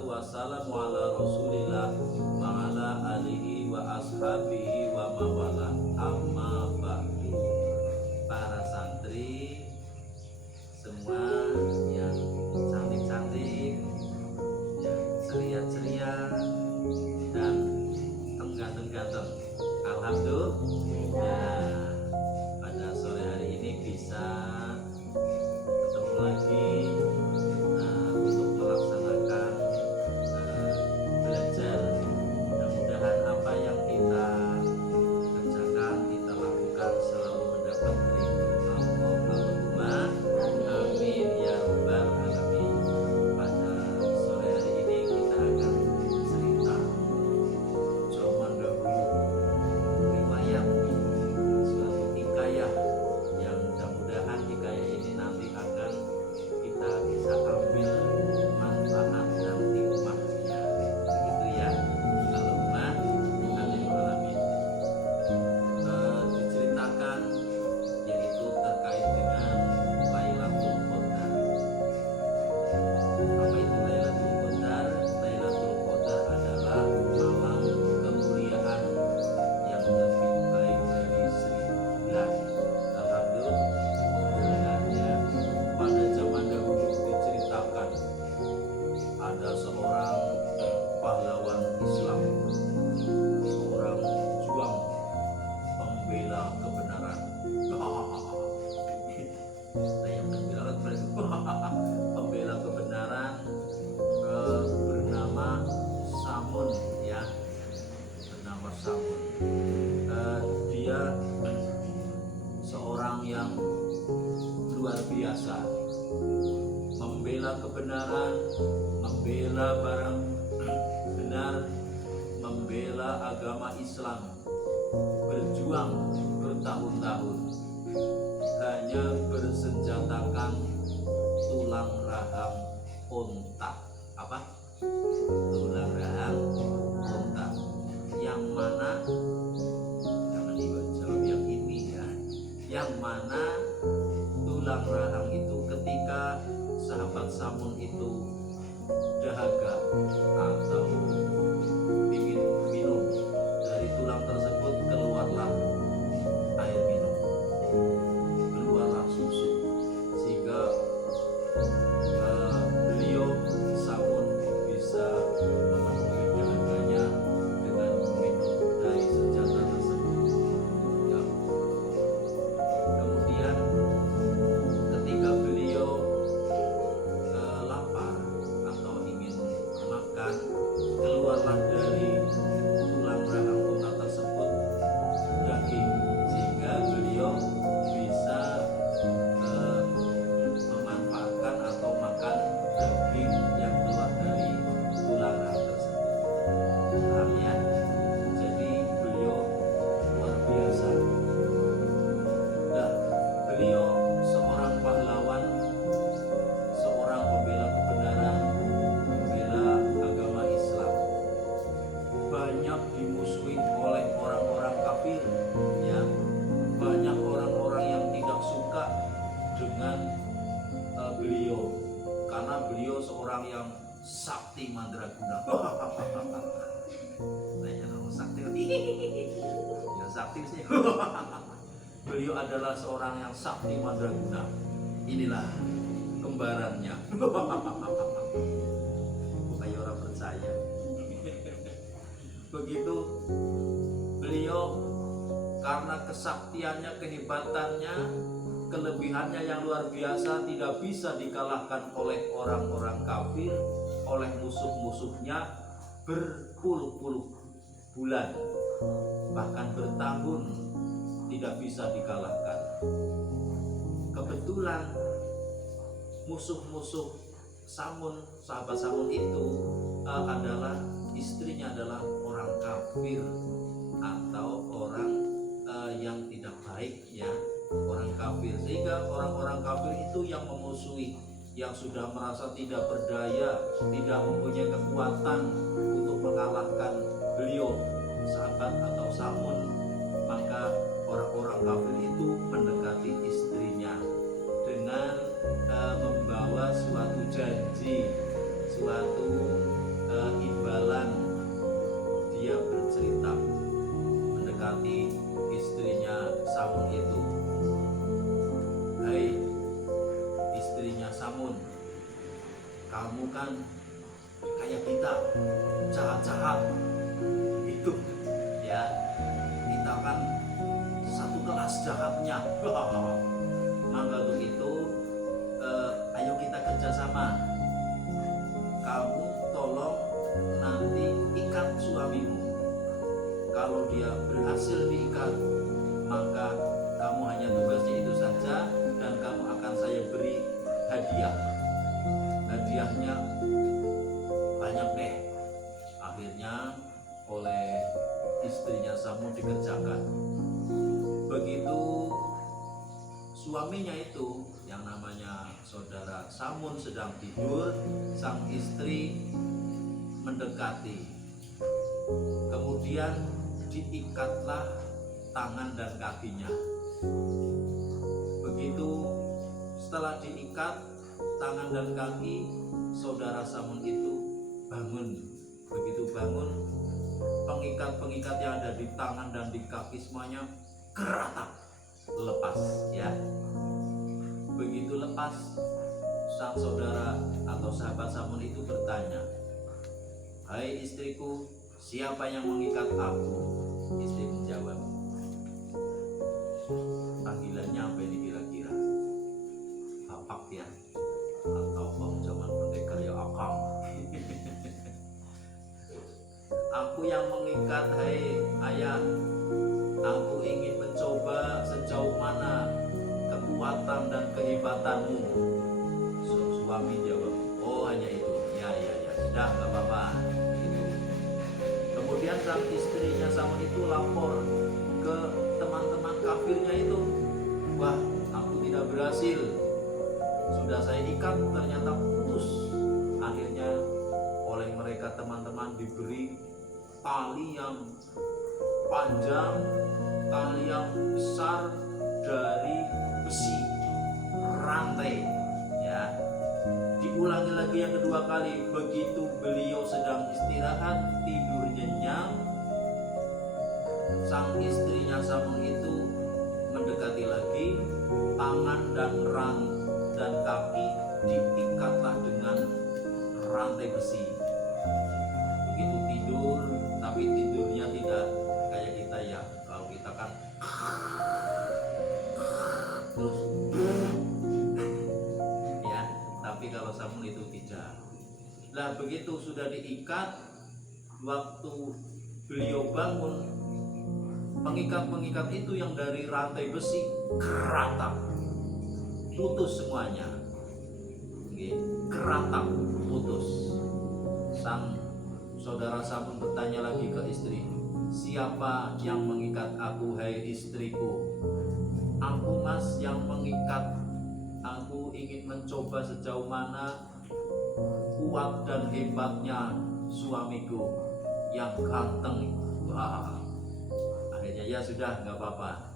wassalatu wassalamu ala rasulillah wa ala alihi wa ashabihi wa mawala. Amma ba'du. Para santri semua yang cantik-cantik, yang ceria-ceria dan ganteng-ganteng, alhamdulillah pada sore hari ini bisa ketemu lagi untuk melaksanakan belajar. Mudah-mudahan apa yang kita kerjakan, kita lakukan selalu mendapat ridho Allah. Allahumma amin ya rabbal alamin. Pada sore hari ini kita akan cerita zaman dahulu, riwayat suatu hikayah yang mudah-mudahan hikayah ini nanti akan kita bisa ambil manfaat dan hikmahnya, begitu ya. Allahumma amin wa alamin. Diceritakan yaitu terkait dengan Lailatul Qadar. Apa itu Lailatul Qadar? Lailatul Qadar adalah malam kemuliaan yang lebih baik dari 1000 bulan. Alhamdulillah ya. Pada zaman dahulu diceritakan ada seorang pahlawan Islam, seorang juang pembela kebenaran. Saya membela pembela kebenaran bernama Samun ya, bernama Samun. Dia seorang yang luar biasa, membela kebenaran, membela barang benar, membela agama Islam, berjuang bertahun-tahun hanya bersenjatakan tulang rahang unta. Apa? Tulang rahang unta. Yang mana, jangan dijawab yang ini ya, yang mana tulang rahang itu ketika sahabat Samun itu dahaga atau ingin minum, dari tulang tersebut keluarlah air minum, keluarlah susu, sehingga beliau Samun bisa memenuhi dahaganya dengan minum dari senjata tersebut ya. Kemudian ketika beliau lapar atau ingin makan, keluarlah dari tulang rahang unta tersebut daging, sehingga beliau bisa memanfaatkan atau makan daging yang keluar dari tulang rahang tersebut. Paham ya? Jadi beliau luar biasa. Dan beliau seorang pahlawan, seorang pembela kebenaran, pembela agama Islam. Banyak dimusuhi oleh orang-orang kafir ya. Banyak orang-orang yang tidak suka dengan beliau, karena beliau seorang yang sakti mandraguna. Nanya nama sakti, ya sakti sih. Beliau adalah seorang yang sakti mandraguna. Inilah kembarannya. Bukannya orang percaya. Begitu beliau, karena kesaktiannya, kehebatannya, kelebihannya yang luar biasa, tidak bisa dikalahkan oleh orang-orang kafir, oleh musuh-musuhnya, berpuluh-puluh bulan, bahkan bertahun tidak bisa dikalahkan. Kebetulan musuh-musuh Samun, sahabat Samun itu adalah istrinya adalah orang kafir atau orang yang tidak baik ya, orang kafir. Sehingga orang-orang kafir itu yang memusuhi, yang sudah merasa tidak berdaya, tidak mempunyai kekuatan untuk mengalahkan beliau, sahabat atau Samun. Maka orang-orang kafir itu mendekati istrinya dengan membawa suatu janji, suatu imbalan dia bercerita mendekati istrinya Samun itu. Hai istrinya Samun, kamu kan kayak kita jahat-jahat itu ya, kita kan satu kelas jahatnya. Maka untuk itu ayo kita kerjasama. Kamu tolong nanti ikat suamimu. Kalau dia berhasil diikat, maka kamu hanya tugasnya itu saja, dan kamu akan saya beri hadiah. Hadiahnya banyak deh. Akhirnya oleh istrinya Samun dikerjakan. Begitu suaminya itu yang namanya saudara Samun sedang tidur, sang istri mendekati. Kemudian diikatlah tangan dan kakinya. Begitu setelah diikat tangan dan kaki, saudara Samun itu bangun. Begitu bangun, pengikat-pengikat yang ada di tangan dan di kaki semuanya keratak, lepas ya. Begitu lepas, sang saudara atau sahabat Samun itu bertanya, hai istriku, siapa yang mengikat aku? Istri menjawab, panggilannya apa ini kira-kira? Bapak ya, atau bang zaman pendekar ya akang. Aku yang mengikat, hai ayah. Aku ingin mencoba sejauh mana kekuatan dan kehebatanmu. Suami jawab, oh hanya itu. Ya, sudah nggak apa-apa. Gitu. Kemudian sang istrinya Samun itu lapor ke teman-teman kafirnya itu, wah aku tidak berhasil. Sudah saya ikat ternyata putus. Akhirnya oleh mereka teman-teman diberi tali yang panjang, tali yang besar dari besi, rantai ya. Diulangi lagi yang kedua kali. Begitu beliau sedang istirahat, tidur nyenyak, sang istrinya Samun itu mendekati lagi, tangan dan kaki diikatlah dengan rantai besi. Begitu tidur, tapi tidurnya tidak kayak kita ya. Kalau kita kan terus ya, tapi kalau Samun itu tidak. Nah begitu sudah diikat, waktu beliau bangun, pengikat-pengikat itu yang dari rantai besi keratak, putus semuanya. Keratak, putus. Sang saudara Samun bertanya lagi ke istri, siapa yang mengikat aku, hai istriku? Aku mas yang mengikat. Aku ingin mencoba sejauh mana kuat dan hebatnya suamiku yang ganteng. Wah, akhirnya ya sudah nggak apa-apa.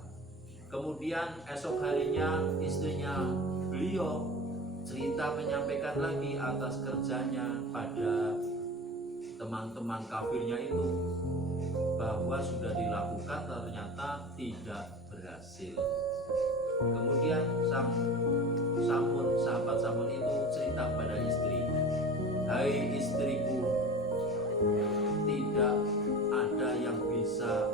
Kemudian esok harinya istrinya beliau cerita menyampaikan lagi atas kerjanya pada teman-teman kafirnya itu, bahwa sudah dilakukan ternyata tidak berhasil. Kemudian sahabat Samun itu cerita pada istri, hai istriku, tidak ada yang bisa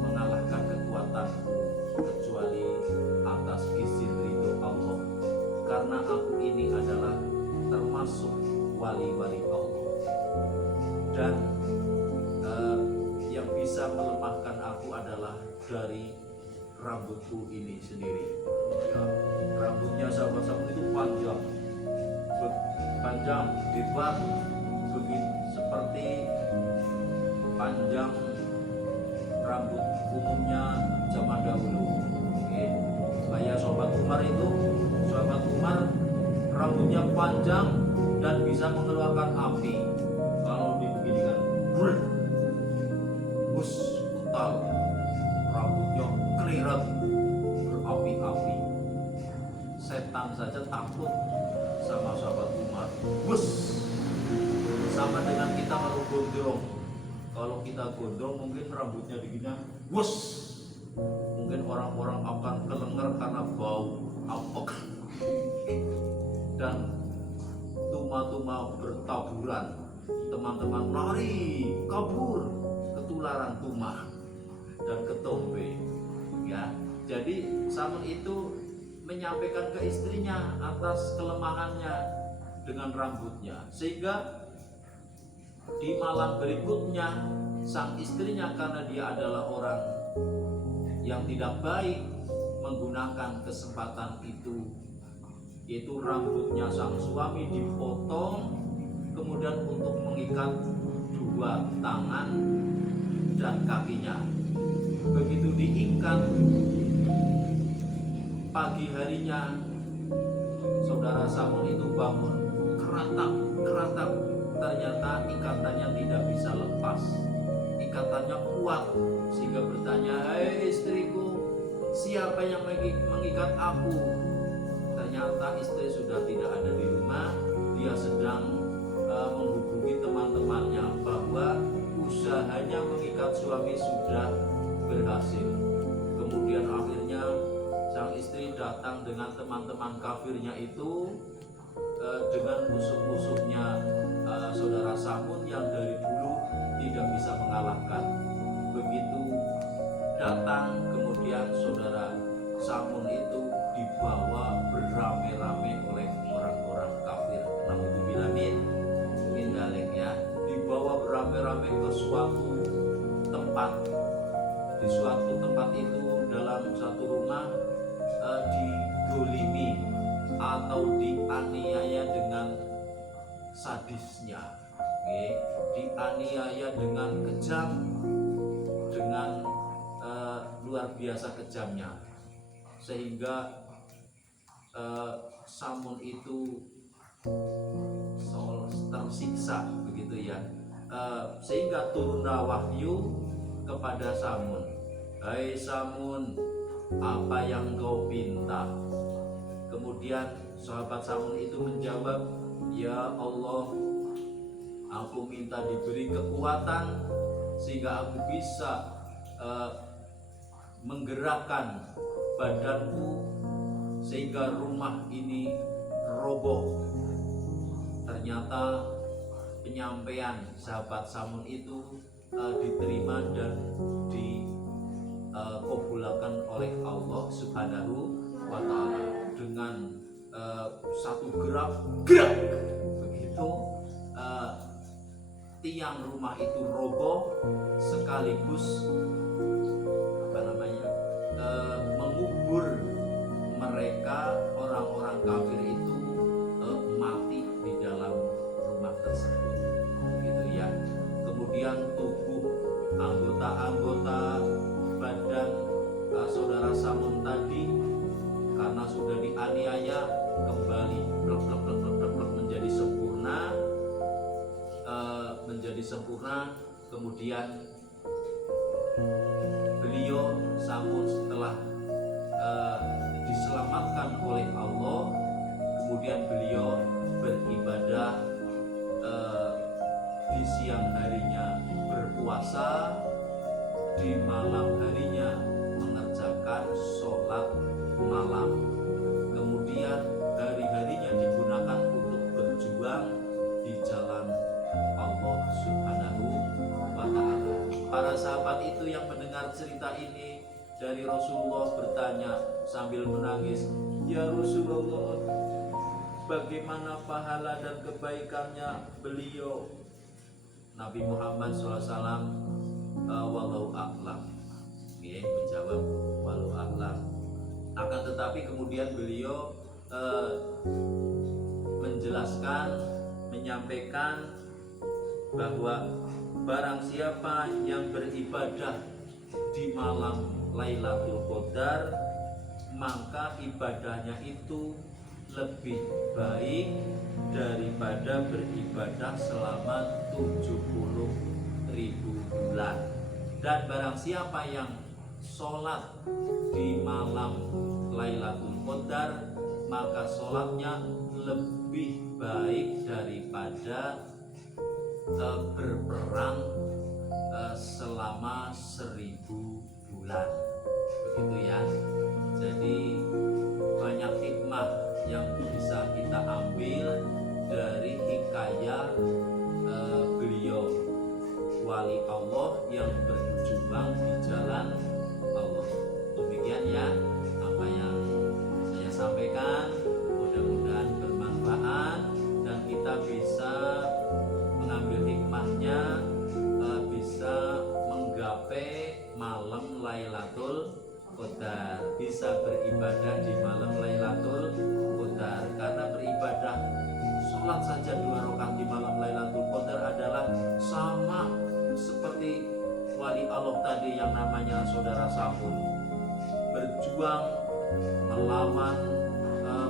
mengalahkan kekuatanku kecuali atas izin ridho Allah, karena aku ini adalah termasuk wali-wali Allah, dan yang bisa melemahkan aku adalah dari rambutku ini sendiri ya. Rambutnya sahabat Samun itu panjang, lebar, begitu seperti panjang rambut umumnya zaman dahulu. Kayak sahabat Umar rambutnya panjang dan bisa mengeluarkan api. Kalau dibeginikan, utal, rambutnya kelirat, berapi-api. Setan saja takut sama sahabat Umar. kita gondrong mungkin rambutnya dinginnya wus, mungkin orang-orang akan kelengar karena bau apek dan tuma-tuma bertaburan, teman-teman lari kabur ketularan tuma dan ketombe ya. Jadi Samun itu menyampaikan ke istrinya atas kelemahannya dengan rambutnya, sehingga di malam berikutnya sang istrinya, karena dia adalah orang yang tidak baik, menggunakan kesempatan itu, yaitu rambutnya sang suami dipotong, kemudian untuk mengikat dua tangan dan kakinya. Begitu diikat, pagi harinya saudara Samun itu bangun keratap, ternyata ikatannya tidak bisa lepas, ikatannya kuat, sehingga bertanya, "Hei istriku, siapa yang mengikat aku?" Ternyata istri sudah tidak ada di rumah, dia sedang menghubungi teman-temannya bahwa usahanya mengikat suami sudah berhasil. Kemudian akhirnya sang istri datang dengan teman-teman kafirnya itu, dengan musuh-musuhnya saudara Samun yang dari dulu tidak bisa mengalahkan. Begitu datang, kemudian saudara Samun itu dibawa beramai-ramai oleh orang-orang kafir. Naudzubillah min dzalik ya, dibawa beramai-ramai ke suatu tempat. Di suatu tempat itu, dalam satu rumah, didolimi atau dianiaya dengan sadisnya, dianiaya dengan kejam, dengan luar biasa kejamnya, sehingga Samun itu tersiksa begitu ya, sehingga turunlah wahyu kepada Samun, "Hai Samun, apa yang kau pinta?" Kemudian sahabat Samun itu menjawab, "Ya Allah, aku minta diberi kekuatan sehingga aku bisa menggerakkan badanku sehingga rumah ini roboh." Ternyata penyampaian sahabat Samun itu diterima dan dikabulkan oleh Allah Subhanahu wa Ta'ala dengan satu gerak begitu, tiang rumah itu roboh sekaligus mengubur mereka, orang-orang kafir itu mati di dalam rumah tersebut begitu ya. Kemudian tubuh anggota-anggota badan saudara Samun tadi, karena sudah dianiaya, kembali menjadi sempurna. Kemudian beliau Samun setelah diselamatkan oleh Allah, kemudian beliau beribadah, di siang harinya berpuasa, di malam harinya mengerjakan sholat malam, kemudian hari-harinya digunakan untuk berjuang di jalan Allah Subhanahu wa Ta'ala. Para sahabat itu yang mendengar cerita ini dari Rasulullah bertanya sambil menangis, "Ya Rasulullah, bagaimana pahala dan kebaikannya beliau?" Nabi Muhammad SAW walau a'lam, menjawab walau a'lam. Akan tetapi kemudian beliau menjelaskan, menyampaikan bahwa barang siapa yang beribadah di malam Lailatul Qadar, maka ibadahnya itu lebih baik daripada beribadah selama 70.000 bulan. Dan barang siapa yang sholat di malam Lailatul Qadar, maka sholatnya lebih baik daripada berperang selama 1000 bulan, begitu ya. Jadi banyak hikmah yang bisa kita ambil dari hikayat beliau wali Allah yang berjuang di jalan Allah. Demikian ya apa yang saya sampaikan, mudah-mudahan bermanfaat dan kita bisa mengambil hikmahnya, bisa menggapai malam Lailatul Qadar, bisa beribadah di malam Lailatul Qadar. Karena beribadah sholat saja 2 rakaat di malam Lailatul Qadar adalah sama seperti wali Allah tadi yang namanya saudara Samud, berjuang melawan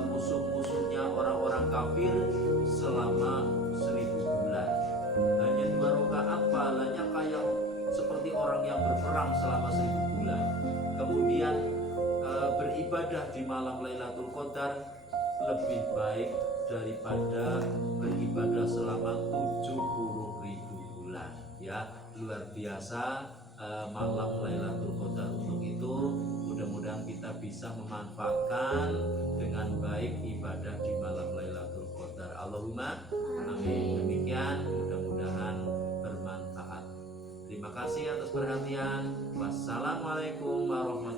musuh-musuhnya orang-orang kafir selama 1000 bulan. Hanya 2 rakaat pahalanya kayak seperti orang yang berperang selama 1000 bulan. Kemudian beribadah di malam Lailatul Qadar lebih baik daripada beribadah selama 70.000 bulan. Ya, luar biasa malam Lailatul Qadar. Untuk itu mudah-mudahan kita bisa memanfaatkan dengan baik ibadah di malam Lailatul Qadar. Allahumma amin. Demikian, mudah-mudahan bermanfaat. Terima kasih atas perhatian. Wassalamualaikum warahmatullahi wabarakatuh.